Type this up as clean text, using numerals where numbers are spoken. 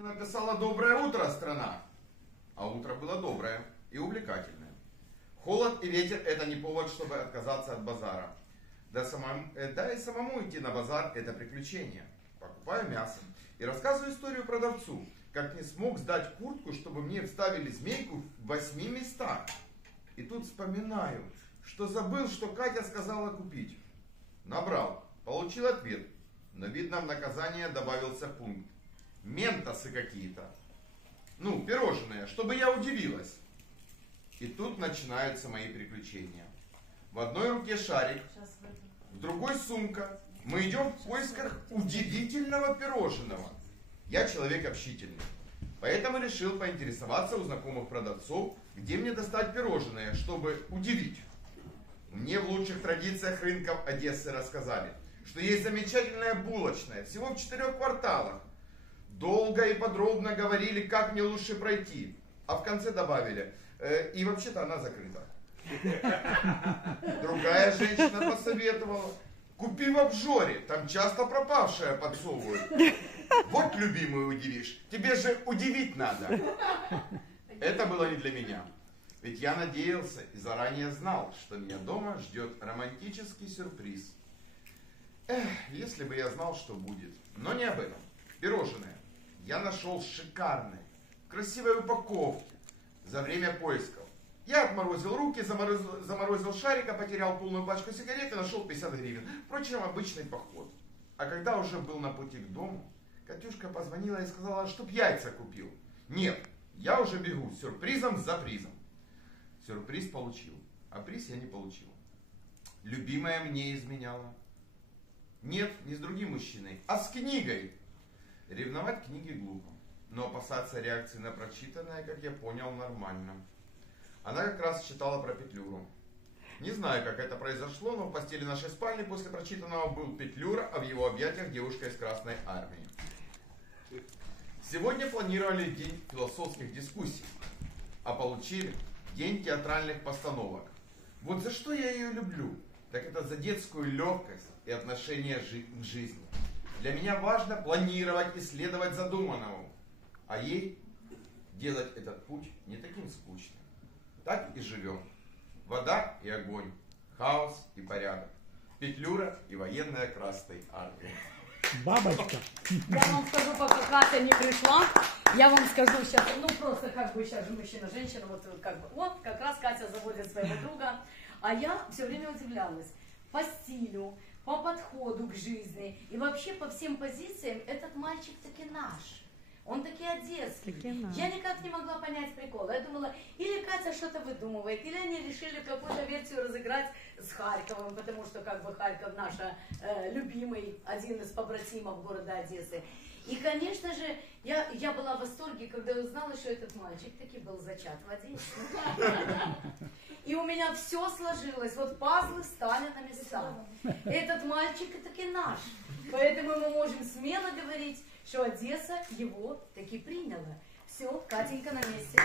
Написала «Доброе утро, страна», а утро было доброе и увлекательное. Холод и ветер – это не повод, чтобы отказаться от базара. Да и самому идти на базар – это приключение. Покупаю мясо и рассказываю историю продавцу, как не смог сдать куртку, чтобы мне вставили змейку в 8 местах. И тут вспоминаю, что забыл, что Катя сказала купить. Набрал, получил ответ, но видно в наказание добавился пункт. Ментосы какие-то. Ну, пирожные, чтобы я удивилась. И тут начинаются мои приключения. В одной руке шарик, в другой сумка. Мы идем в поисках удивительного пирожного. Я человек общительный, поэтому решил поинтересоваться у знакомых продавцов, где мне достать пирожное, чтобы удивить. Мне в лучших традициях рынков Одессы рассказали, что есть замечательная булочная, всего в 4 кварталах. Долго и подробно говорили, как мне лучше пройти. А в конце добавили, и вообще-то она закрыта. Другая женщина посоветовала, купи в обжоре, там часто пропавшая подсовывают. Вот, любимый, удивишь, тебе же удивить надо. Это было не для меня. Ведь я надеялся и заранее знал, что меня дома ждет романтический сюрприз. Эх, если бы я знал, что будет. Но не об этом. Пирожное я нашел шикарное, в красивой упаковке, за время поисков. Я отморозил руки, заморозил шарик, потерял полную пачку сигарет и нашел 50 гривен. Впрочем, обычный поход. А когда уже был на пути к дому, Катюшка позвонила и сказала, чтоб яйца купил. Нет, я уже бегу с сюрпризом за призом. Сюрприз получил, а приз я не получил. Любимая мне изменяла. Нет, не с другим мужчиной, а с книгой. Ревновать книги глупо, но опасаться реакции на прочитанное, как я понял, нормально. Она как раз читала про Петлюру. Не знаю, как это произошло, но в постели нашей спальни после прочитанного был Петлюра, а в его объятиях девушка из Красной Армии. Сегодня планировали день философских дискуссий, а получили день театральных постановок. Вот за что я ее люблю, так это за детскую легкость и отношение к жизни. Для меня важно планировать и следовать задуманному, а ей делать этот путь не таким скучным. Так и живем. Вода и огонь, хаос и порядок, Петлюра и военная Красной Армии. Бабочка. Я вам скажу, пока Катя не пришла, я вам скажу сейчас, ну просто как бы сейчас же мужчина-женщина, вот как бы, вот как раз Катя заводит своего друга, а я все время удивлялась по стилю, по подходу к жизни и вообще по всем позициям этот мальчик таки наш. Он таки одесский. Я никак не могла понять прикола. Я думала, или Катя что-то выдумывает, или они решили какую-то версию разыграть с Харьковом, потому что как бы Харьков наш любимый, один из побратимов города Одессы. И, конечно же, я была в восторге, когда узнала, что этот мальчик таки был зачат в Одессе. И у меня все сложилось, вот пазлы стали на места. Этот мальчик таки наш. Поэтому мы можем смело говорить, что Одесса его таки приняла. Все, Катенька на месте.